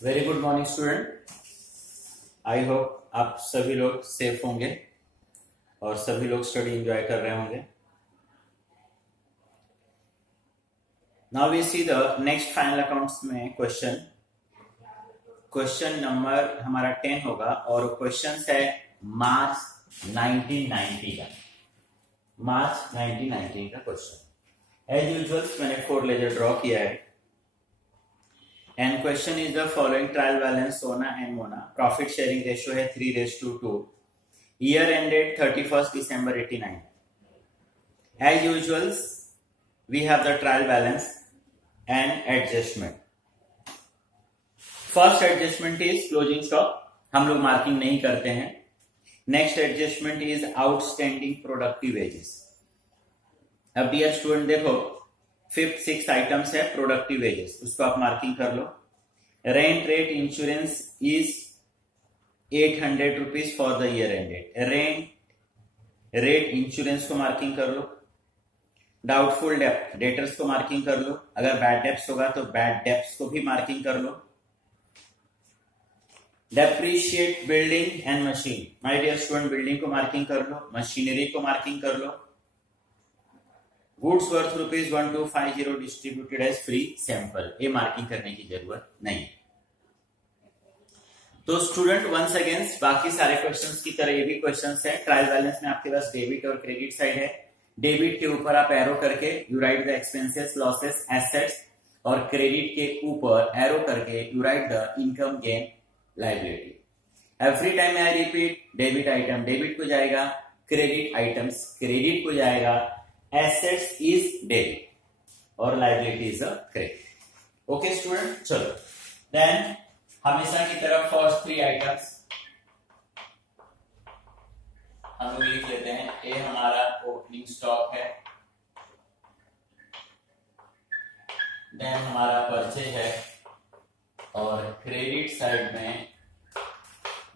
Very good morning student. I hope आप सभी लोग सेफ होंगे और सभी लोग स्टडी एंजॉय कर रहे होंगे। Now we see the next final accounts में क्वेश्चन नंबर हमारा 10 होगा और क्वेश्चन है मार्च 1990 का। मार्च 1990 का क्वेश्चन एज यूजुअल मैंने 4 लेजर ड्रॉ किया है। And question is the following: trial balance Sona and Mona, profit sharing ratio है 3:2, year ended 31st December 89. As usual, we have the trial balance and adjustment. First adjustment is closing stock, हम लोग marking नहीं करते हैं। Next adjustment is outstanding productive wages. अब dear student देखो 5th 6th items है productive wages, उसको आप मार्किंग कर लो। Rent rate insurance is 800 rupees for the year ended. Rent rate insurance को मार्किंग कर लो। डाउटफुल डेप्ट डेटर्स को मार्किंग कर लो। अगर बैड डेप्स होगा तो बैड डेप्स को भी मार्किंग कर लो। Depreciate building and machine, my dear student building को मार्किंग कर लो, मशीनरी को मार्किंग कर लो। Goods worth ₹1250 distributed as free sample, ये मार्किंग करने की जरूरत नहीं। तो स्टूडेंट वंस अगेन बाकी सारे क्वेश्चंस की तरह ये भी क्वेश्चंस है। ट्रायल बैलेंस में आपके पास डेबिट और क्रेडिट साइड है। डेबिट के ऊपर आप एरो करके you right the expenses losses assets, और क्रेडिट के ऊपर एरो करके you right the income gain liability. Every time I repeat, debit item debit को जाएगा, क्रेडिट आइटम्स क्रेडिट को जाएगा, एसेट्स इज डेबिट और liability is a credit. Okay student, चलो देन हमेशा की तरफ फर्स्ट 3 आइटम्स हम लोग लिख लेते हैं। ये हमारा ओपनिंग स्टॉक है, देन हमारा परचेज है, और क्रेडिट साइड में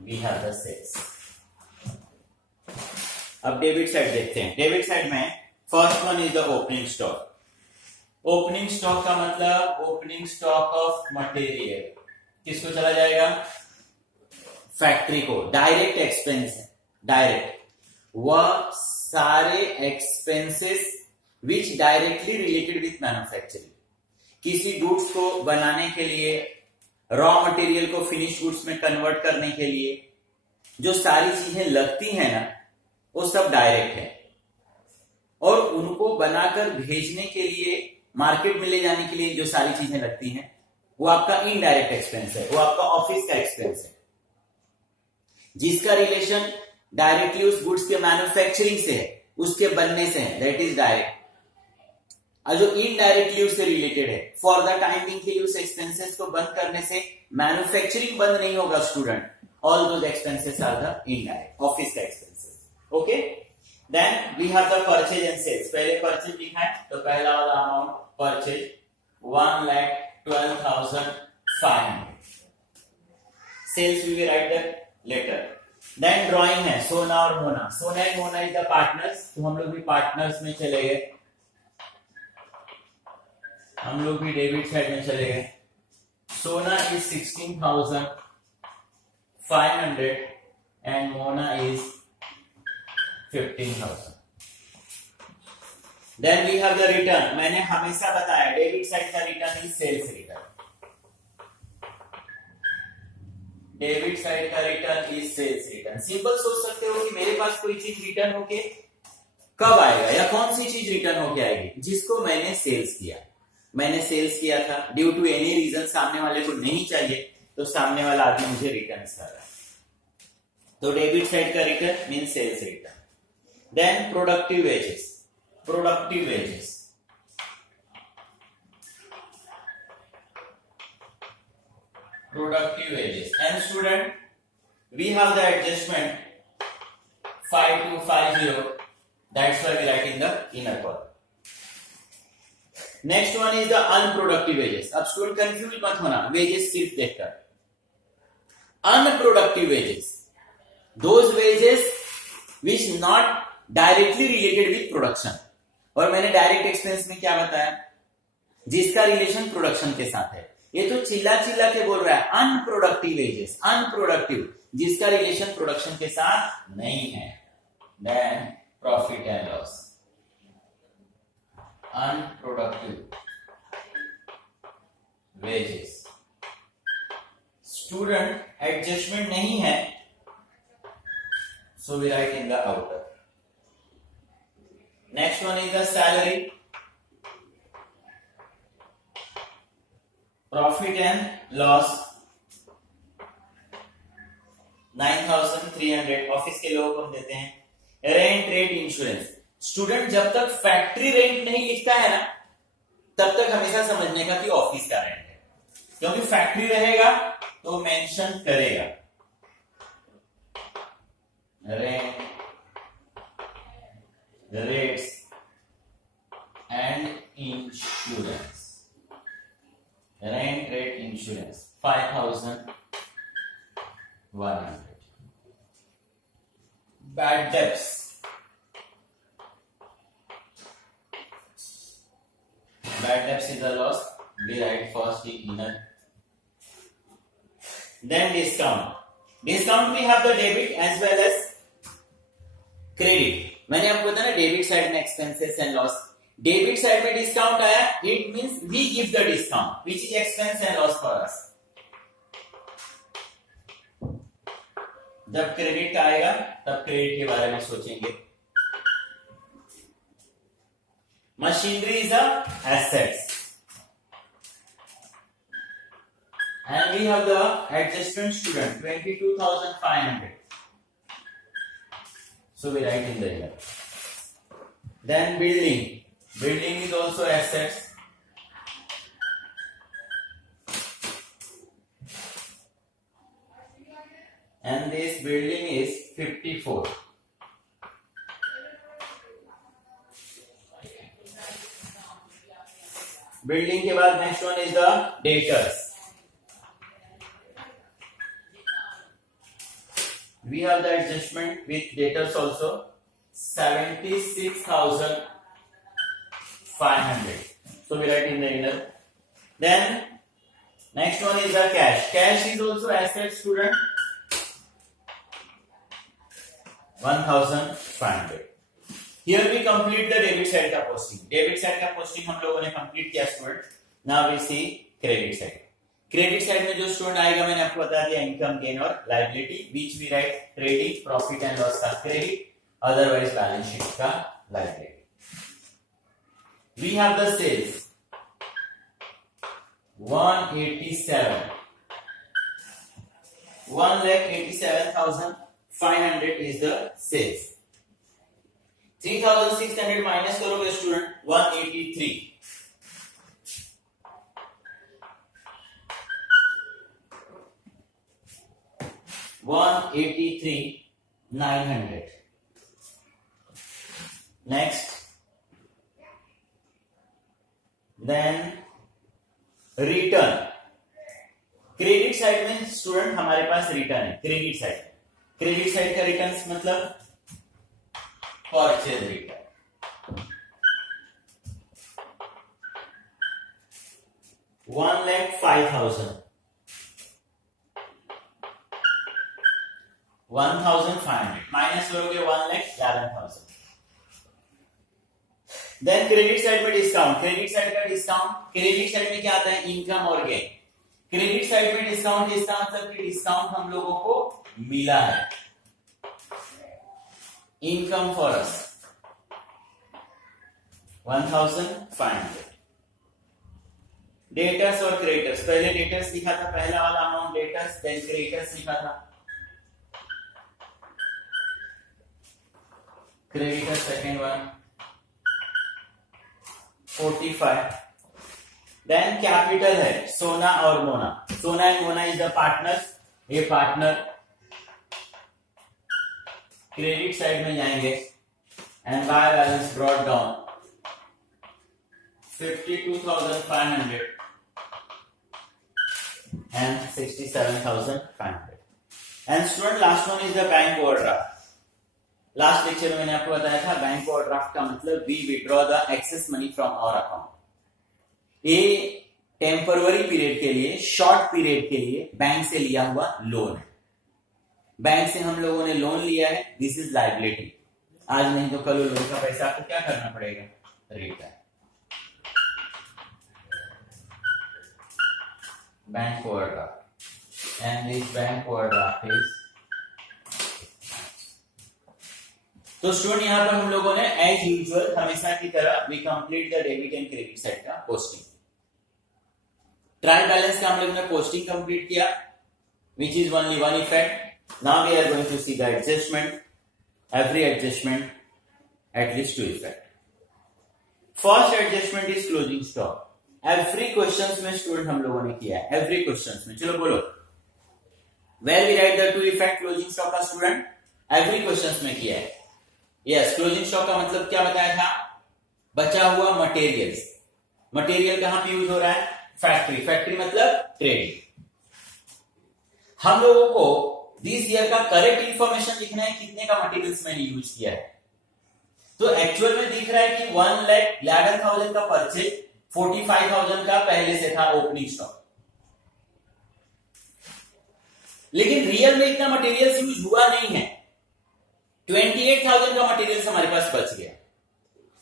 वी हैव द सेल्स। अब डेबिट साइड देखते हैं। डेबिट साइड में first one is the opening stock. Opening stock का मतलब ओपनिंग स्टॉक ऑफ मटेरियल किसको चला जाएगा? फैक्ट्री को। डायरेक्ट एक्सपेंस है, डायरेक्ट वह सारे expenses which directly related with manufacturing. किसी गुड्स को बनाने के लिए, रॉ मटेरियल को फिनिश गुड्स में कन्वर्ट करने के लिए जो सारी चीजें लगती हैं ना, वो सब डायरेक्ट है। और उनको बनाकर भेजने के लिए, मार्केट में ले जाने के लिए जो सारी चीजें लगती हैं वो आपका इनडायरेक्ट एक्सपेंस है, वो आपका ऑफिस का एक्सपेंस है, जिसका रिलेशन डायरेक्टली उस गुड्स के मैन्युफैक्चरिंग से है, उसके बनने से है, दैट इज डायरेक्ट। और जो इनडायरेक्टली उससे रिलेटेड है, फॉर द टाइम बिंग के लिए उस एक्सपेंसेस को बंद करने से मैन्युफैक्चरिंग बंद नहीं होगा student. All those expenses are the indirect office का expenses. Okay, then we have the purchase and sales. पहले परचेज लिखा है तो पहला वाला amount purchase 1,12,500। Sales we will write the letter. Then drawing है सोना और Mona. Sona and Mona is the partners, तो हम लोग भी पार्टनर्स में चले गए, हम लोग भी डेबिट साइड में चले गए। Sona is 16,500 and Mona is 15,000। Then we have the return. मैंने हमेशा बताया डेबिट साइड का return is sales return. Debit side का return is sales return. Simple सोच सकते हो कि मेरे पास कोई चीज रिटर्न होके कब आएगा, या कौन सी चीज रिटर्न होके आएगी? जिसको मैंने सेल्स किया। मैंने सेल्स किया था, ड्यू टू एनी रीजन सामने वाले को नहीं चाहिए, तो सामने वाला आदमी मुझे रिटर्न कर रहा है, तो डेबिट साइड का return mean sales return. Then productive wages. Productive wages. Productive wages. And student, we have the adjustment 5250. That's why we write in the inner column. Next one is the unproductive wages. अब student confused मत होना, wages सिर्फ देखकर। Unproductive wages, those wages which not directly related with production. और मैंने direct expense में क्या बताया? जिसका रिलेशन प्रोडक्शन के साथ है। ये तो चिल्ला चिल्ला के बोल रहा है अनप्रोडक्टिव वेजेस, अनप्रोडक्टिव जिसका रिलेशन प्रोडक्शन के साथ नहीं है, then profit and loss. Unproductive wages, student adjustment नहीं है, so we write in the outer. Next one is the salary, profit and loss 9,300 office के लोगों को हम देते हैं। रेंट, रेट, इंश्योरेंस, स्टूडेंट जब तक फैक्ट्री रेंट नहीं लिखता है ना तब तक हमेशा समझने का कि ऑफिस का रेंट है, क्योंकि फैक्ट्री रहेगा तो मेंशन करेगा rent, rates and insurance. Rent, rate, insurance 5,100। Bad debts, bad debts is a loss, we write first the inner. Then discount, discount we have the debit as well as credit। मैंने आपको बताया ना debit side में expenses and loss, debit side में discount आया, it means we give the discount which is expense and loss for us. जब credit आएगा तब क्रेडिट के बारे में सोचेंगे। Machinery is a assets, and we have the adjustment student 22,500. So we write in the year. Then building, building is also assets. And this building is 54. Building के बाद next one is the debtors. We have the adjustment with debtors also 76,500। So we write in the inner. Then next one is the cash. Cash is also asset student 1,500। Here we complete the debit side का posting। Debit side का posting हम लोगों ने complete किया student. Now we see credit side. Credit side में जो student आएगा मैंने आपको बता दिया इनकम, गेन और liability, which we write credit, profit and loss का क्रेडिट, अदरवाइज बैलेंस शीट का liability. We have the sales 187, 1,87,500 is the sales। 3,600 minus करोगे student 183। 183,900। Next, then return. Credit side में स्टूडेंट हमारे पास रिटर्न है। Credit side का return मतलब purchase return 1,05,000, 1,500 minus करोगे 1,11,000। देन क्रेडिट साइड में डिस्काउंट। क्रेडिट साइड का डिस्काउंट, क्रेडिट साइड में क्या आता है, इनकम और गेन। क्रेडिट साइड में डिस्काउंट इसका मतलब कि डिस्काउंट हम लोगों को मिला है। Income for us 1,500। डेटर्स और क्रेडिटर्स, पहले डेटर्स लिखा था, पहला वाला अमाउंट डेटर्स, देन क्रेडिटर्स लिखा था। Creditor second one 45। Then capital है सोना और Mona. Sona and Mona is the partners. ये पार्टनर क्रेडिट साइड में जाएंगे and by balance brought down 52,500 and 67,500। And student last one is the bank overdraft. Last lecture में मैंने आपको बताया था बैंक ओवरड्राफ्ट का मतलब we withdraw the excess money from our account. ये टेम्पररी पीरियड के लिए, शॉर्ट पीरियड के लिए बैंक से लिया हुआ लोन है। बैंक से हम लोगों ने लोन लिया है, दिस इज लायबिलिटी। आज नहीं तो कल लोन का पैसा आपको क्या करना पड़ेगा, return. Bank overdraft and this bank overdraft is, तो स्टूडेंट यहां पर हम लोगों ने एज यूजुअल हमेशा की तरह we complete the debit and credit side का पोस्टिंग। ट्रायल बैलेंस का हम लोगों ने पोस्टिंग कंप्लीट किया, which is only one effect. Now we are going to see the adjustment, every adjustment, at least two effect. First adjustment is closing stock. Every questions में student हम लोगों ने किया है, every questions में। चलो बोलो, where we write the two effect closing stock का स्टूडेंट every questions में किया है। Yes, closing stock का मतलब क्या बताया था, बचा हुआ मटेरियल्स। मटेरियल कहां पे यूज हो रहा है, फैक्ट्री। फैक्ट्री मतलब ट्रेड। हम लोगों को दिस ईयर का करेक्ट इंफॉर्मेशन लिखना है, कितने का मटेरियल्स मैंने यूज किया है। तो एक्चुअल में दिख रहा है कि 1,11,000 का परचेज, 45,000 का पहले से था ओपनिंग स्टॉक। लेकिन रियल में इतना मटेरियल्स यूज हुआ नहीं है, 28,000 का मटेरियल्स हमारे पास बच गया।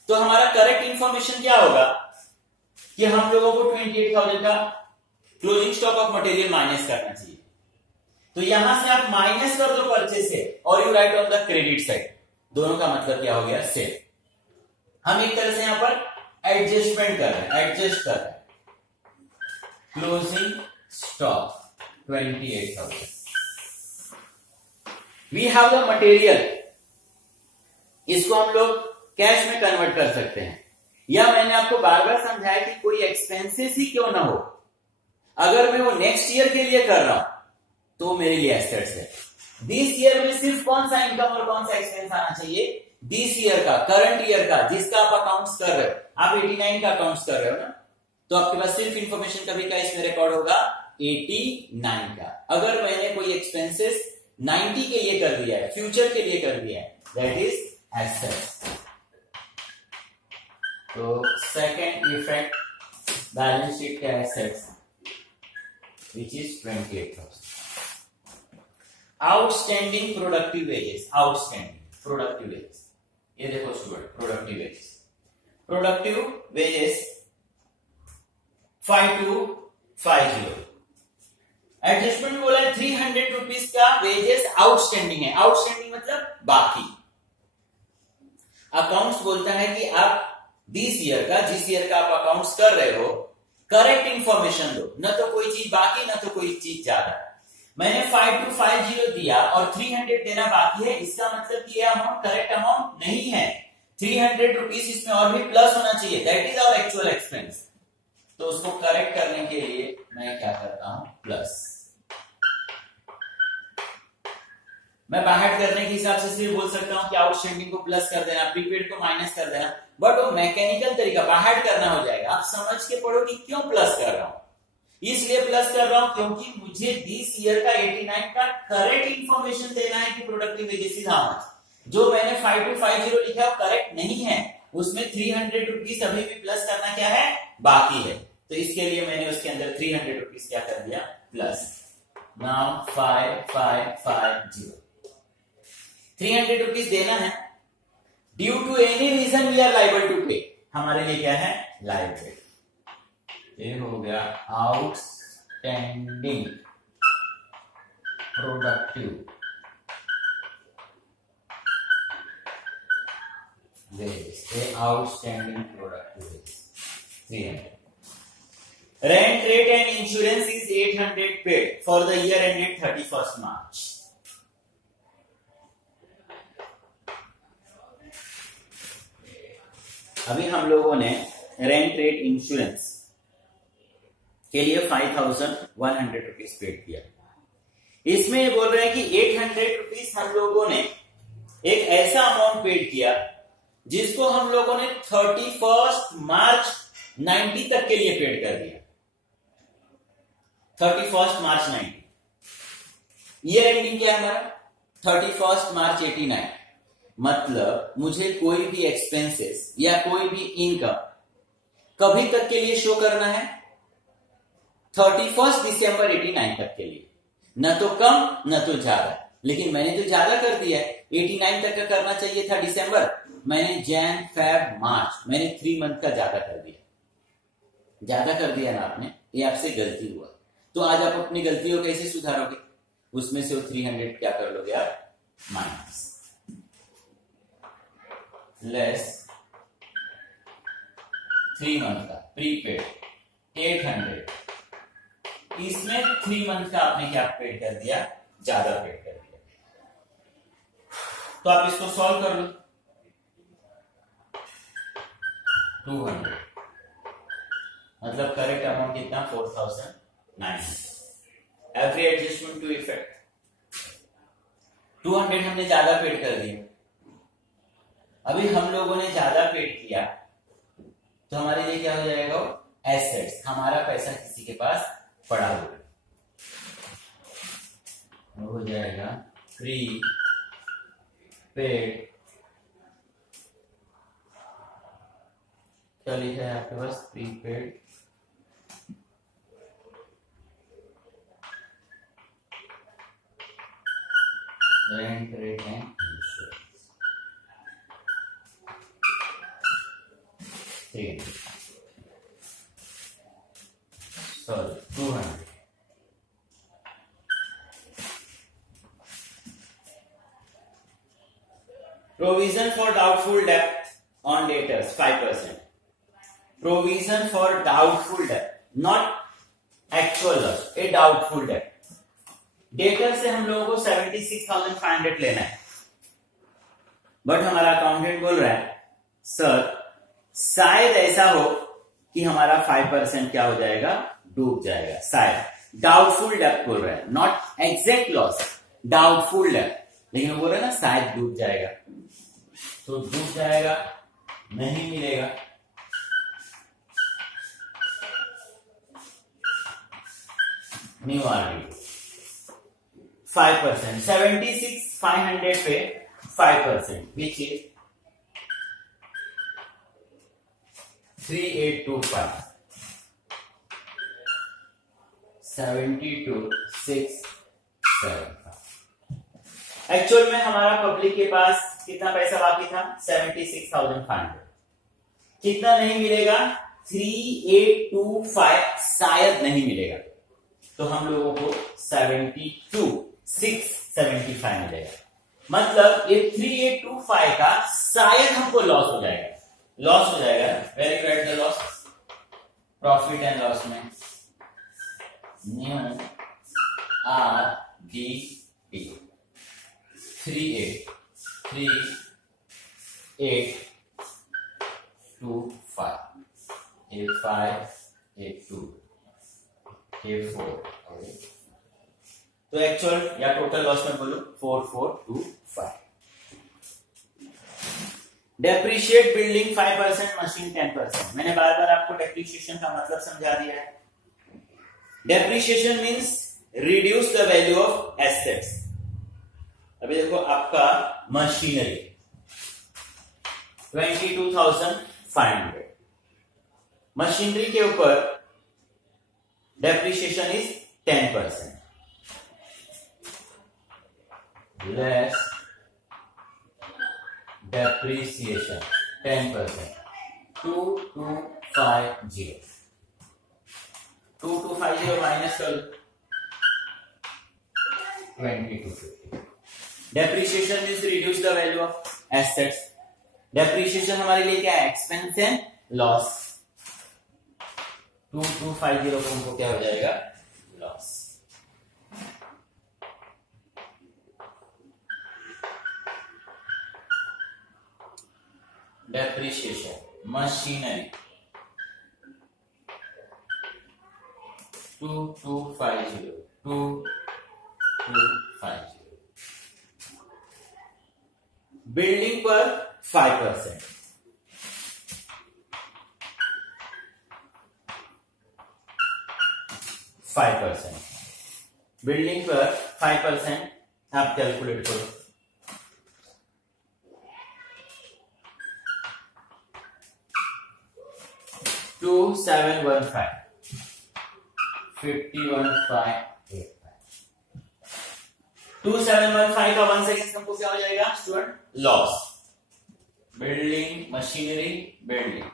तो हमारा करेक्ट इंफॉर्मेशन क्या होगा कि हम लोगों को 28,000 का closing stock of material minus करना चाहिए। तो यहां से आप माइनस कर दो परचेज से और you right on the credit side. दोनों का मतलब क्या हो गया, सेम। हम एक तरह से यहां पर एडजस्टमेंट कर रहे हैं, एडजस्ट कर रहे हैं। Closing stock 28,000, we have the material. इसको हम लोग कैश में कन्वर्ट कर सकते हैं, या मैंने आपको बार बार समझाया कि कोई एक्सपेंसेस ही क्यों ना हो, अगर मैं वो नेक्स्ट ईयर के लिए कर रहा हूं तो मेरे लिए एसेट्स है। दिस ईयर में सिर्फ कौन सा इनकम और कौन सा एक्सपेंस आना चाहिए, दिस ईयर का, करंट ईयर का, जिसका आप अकाउंट्स कर रहे हो। आप 89 का अकाउंट्स कर रहे हो ना, तो आपके पास सिर्फ इंफॉर्मेशन कभी का इसमें रिकॉर्ड होगा 89 का। अगर मैंने कोई एक्सपेंसेस 90 के लिए कर दिया है, फ्यूचर के लिए कर दिया है, दैट इज एसेट्स। तो सेकेंड इफेक्ट बैलेंस शीट का assets which is 28,000। Outstanding productive wages, outstanding productive wages, ये देखो student, productive wages, productive wages 5250। Adjustment बोला है 300 रुपीज का वेजेस आउटस्टैंडिंग है। आउटस्टैंडिंग मतलब बाकी। अकाउंट्स बोलता है कि आप दिस ईयर का, जिस ईयर का आप अकाउंट्स कर रहे हो, करेक्ट इंफॉर्मेशन दो, न तो कोई चीज बाकी न तो कोई चीज ज्यादा। मैंने 5250 दिया और 300 देना बाकी है, इसका मतलब कि यह अमाउंट करेक्ट अमाउंट नहीं है। 300 रुपीज इसमें और भी प्लस होना चाहिए, that is our actual expense. तो उसको करेक्ट करने के लिए मैं क्या करता हूं, प्लस। मैं बाहर करने के हिसाब से सिर्फ बोल सकता हूं कि आउटस्टैंडिंग को प्लस कर देना, प्रीपेड को माइनस कर देना, बट वो मैकेनिकल तरीका बाहर करना हो जाएगा। आप समझ के पढ़ो कि क्यों प्लस कर रहा हूं। इसलिए प्लस कर रहा हूं क्योंकि मुझे दिस ईयर का 89 का करेक्ट इंफॉर्मेशन देना है कि productive wages is how much. जो मैंने 5250 लिखा है वो करेक्ट नहीं है, उसमें 300 रुपीज अभी भी प्लस करना क्या है, बाकी है। तो इसके लिए मैंने उसके अंदर 300 रुपीज क्या कर दिया, प्लस। नाउ 5550 300 रुपीज देना है। Due to any reason we are liable to pay, हमारे लिए क्या है, लाइबल। ये हो गया outstanding productive wages, outstanding productive wages 300। Rent rate and insurance is 800 paid for the year ended 31st March। अभी हम लोगों ने रेंट रेट इंश्योरेंस के लिए 5100 रुपीज पेड किया। इसमें ये बोल रहे हैं कि 800 रुपीज हम लोगों ने एक ऐसा अमाउंट पेड किया जिसको हम लोगों ने 31st March 90 तक के लिए पेड कर दिया। 31st March 90, ईयर एंडिंग क्या है हमारा, 31st March 89। मतलब मुझे कोई भी एक्सपेंसेस या कोई भी इनकम कभी तक के लिए शो करना है, 31 दिसंबर 89 तक के लिए, न तो कम न तो ज्यादा, लेकिन मैंने तो ज्यादा कर दिया है, 89 तक का करना चाहिए था दिसंबर, मैंने जैन फेब मार्च, मैंने 3 मंथ का ज्यादा कर दिया, ज्यादा कर दिया ना आपने, ये आपसे गलती हुआ। तो आज आप अपनी गलती को कैसे सुधारोगे, उसमें से वो 300 क्या कर लोगे आप, माइनस, लेस 3 मंथ का प्रीपेड 800, इसमें 3 मंथ का आपने क्या पेड कर दिया, ज्यादा पेड कर दिया। तो आप इसको सॉल्व कर लो, 200 मतलब करेक्ट अमाउंट कितना, 4900। एवरी एडजस्टमेंट टू इफेक्ट, 200 हमने ज्यादा पेड कर दिया। अभी हम लोगों ने ज्यादा पेड किया तो हमारे लिए क्या हो जाएगा, एसेट्स, हमारा पैसा किसी के पास पड़ा हुआ हो जाएगा फ्री पेड, क्या लिखा है आपके पास, prepaid rent rate and insurance 300, sorry 200, provision for doubtful debt on debtors 5%, provision for doubtful debt, not actual loss, a doubtful debt। Debtor से हम लोगों को 76,500 लेना है, बट हमारा अकाउंटेंट बोल रहा है सर शायद ऐसा हो कि हमारा 5% क्या हो जाएगा, डूब जाएगा, शायद डाउटफुल डेट बोल रहा है, not exact loss, doubtful debt, लेकिन वो बोल रहा है ना शायद डूब जाएगा, तो डूब जाएगा, नहीं मिलेगा, न्यू आरडी 5%, 76,500 पे 5%, which is 3825, 72,675। एक्चुअल में हमारा पब्लिक के पास कितना पैसा बाकी था, 76,500, कितना नहीं मिलेगा, 3825 शायद नहीं मिलेगा, तो हम लोगों को 72,675 मिलेगा, मतलब ये 3825 का शायद हमको लॉस हो जाएगा, लॉस हो जाएगा, very right the loss, profit and loss में new R D P 3825 8582 A4, तो एक्चुअल या टोटल लॉस में बोलो 4425। डेप्रिशिएट बिल्डिंग 5%, मशीन 10%, मैंने बार बार आपको डेप्रिशिएशन का मतलब समझा दिया है। Depreciation means reduce the value of assets. अभी देखो आपका मशीनरी 22,500, मशीनरी के ऊपर depreciation is 10%, less depreciation 10%, 2250, 2250 minus कर 2250। Depreciation means reduce the value of assets. Depreciation हमारे लिए क्या है, एक्सपेंस एंड लॉस, 2250 को हमको क्या हो जाएगा, लॉस। डेप्रिसिएशन मशीनरी 2250, बिल्डिंग पर 5%, बिल्डिंग पर 5% आप कैलकुलेट करो, 2715, 51,585। 2715 का 1 सेकेंड हमको क्या हो जाएगा student? Loss. Building machinery building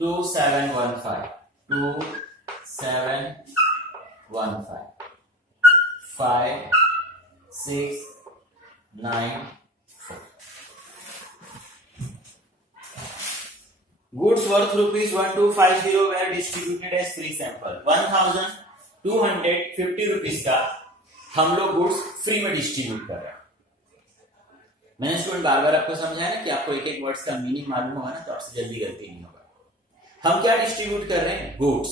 2715 5 6 9 4 goods worth rupees 1250 were distributed as free sample। 1250 rupees का हम लोग गुड्स फ्री में डिस्ट्रीब्यूट कर रहे हैं। मैंने स्टूडेंट बार बार आपको समझाया ना कि आपको एक एक वर्ड्स का मीनिंग मालूम होगा ना तो आपसे जल्दी गलती नहीं होगा। हम क्या डिस्ट्रीब्यूट कर रहे हैं? गुड्स।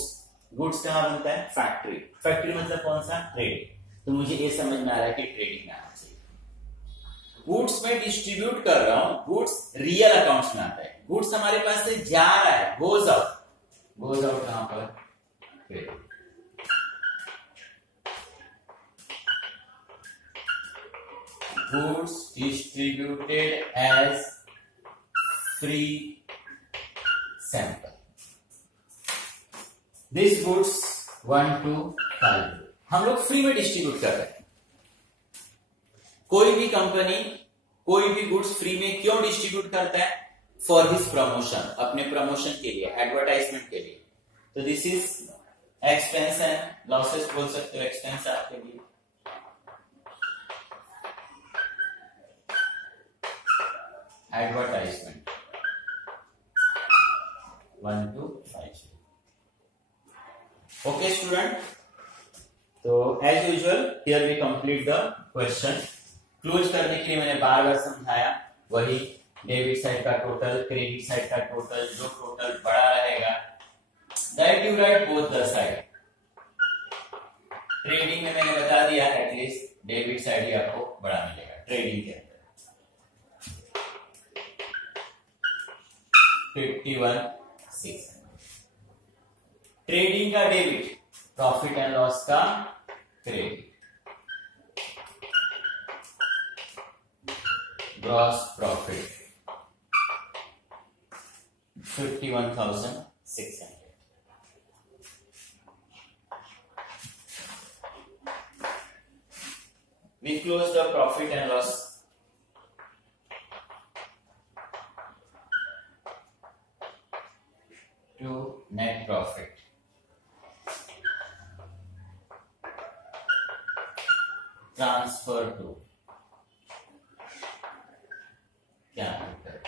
गुड्स कहाँ बनता है? फैक्ट्री। फैक्ट्री मतलब कौन सा? ट्रेड। तो मुझे ये समझ में आ रहा है कि ट्रेडिंग में आना चाहिए। गुड्स में डिस्ट्रीब्यूट कर रहा हूं, गुड्स रियल अकाउंट्स में आता है। गुड्स हमारे पास से जा रहा है, गोज आउट। गोज आउट कहां पर? Trade. goods distributed as free sample। These goods 1 to 5 हम लोग फ्री में डिस्ट्रीब्यूट कर रहे हैं। कोई भी कंपनी कोई भी गुड्स फ्री में क्यों डिस्ट्रीब्यूट करता है? फॉर हिज प्रमोशन, अपने प्रमोशन के लिए, एडवर्टाइजमेंट के लिए। तो this is expense and losses बोल सकते हो। एक्सपेंस आपके लिए एडवर्टाइजमेंट 1 to 5। ओके स्टूडेंट, तो as usual here we complete the question. Close करने के लिए मैंने बार बार समझाया, वही डेबिट साइड का टोटल, क्रेडिट साइड का टोटल, जो टोटल बड़ा रहेगा that you write both the side. Trading में मैंने बता दिया एटलीस्ट डेबिट साइड ही आपको बड़ा मिलेगा ट्रेडिंग के अंदर। 51,600 ट्रेडिंग का डेबिट, प्रॉफिट एंड लॉस का credit. Gross profit 51,600। We close the profit and loss to net profit। Transfer to capital।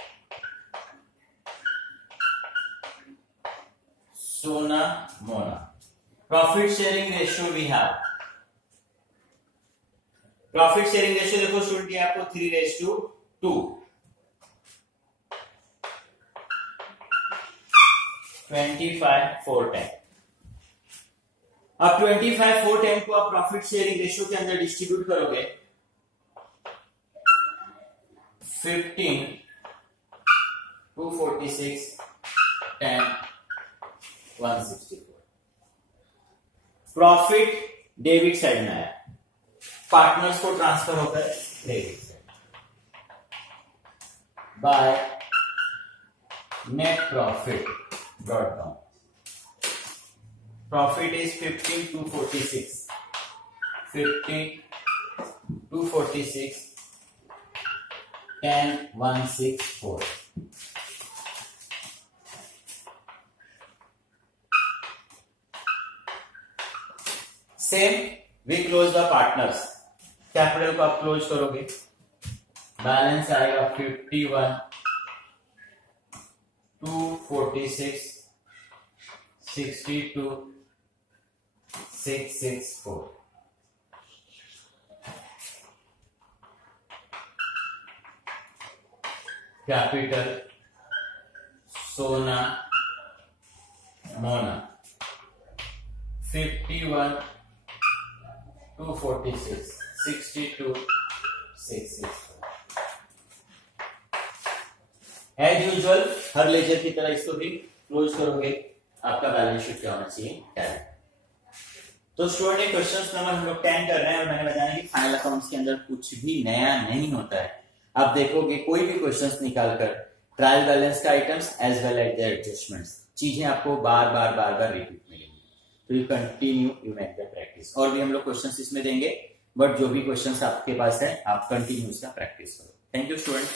Sona Mona। Profit sharing ratio we have। Profit sharing ratio देखो student ये आपको 3:2। 25/410। अब 25/410 को आप profit sharing ratio के अंदर distribute करोगे 15 246 10 164। प्रॉफिट डेबिट साइड में आया, पार्टनर्स को ट्रांसफर होकर credit side by net profit brought down. Profit is 15,246 15,246 10,164। Same we close the partners. Capital को आप क्लोज करोगे, बैलेंस आएगा 51,246 62,664। कैपिटल सोना मोना 51,246 62,664। एज यूजुअल हर लेजर की तरह इसको भी क्लोज करोगे, आपका बैलेंस शीट क्या होना चाहिए? 10। तो स्टूडेंट क्वेश्चन नंबर हम लोग 10 कर रहे हैं और मैंने बताया कि फाइनल अकाउंट्स के अंदर कुछ भी नया नहीं होता है। आप देखोगे कोई भी क्वेश्चंस निकालकर ट्रायल बैलेंस का items as well as the adjustments चीजें आपको बार बार बार बार रिपीट मिलेंगी। तो you continue you make the practice. और भी हम लोग क्वेश्चंस इसमें देंगे, बट जो भी क्वेश्चंस आपके पास है आप कंटिन्यू इसका प्रैक्टिस करो। Thank you student.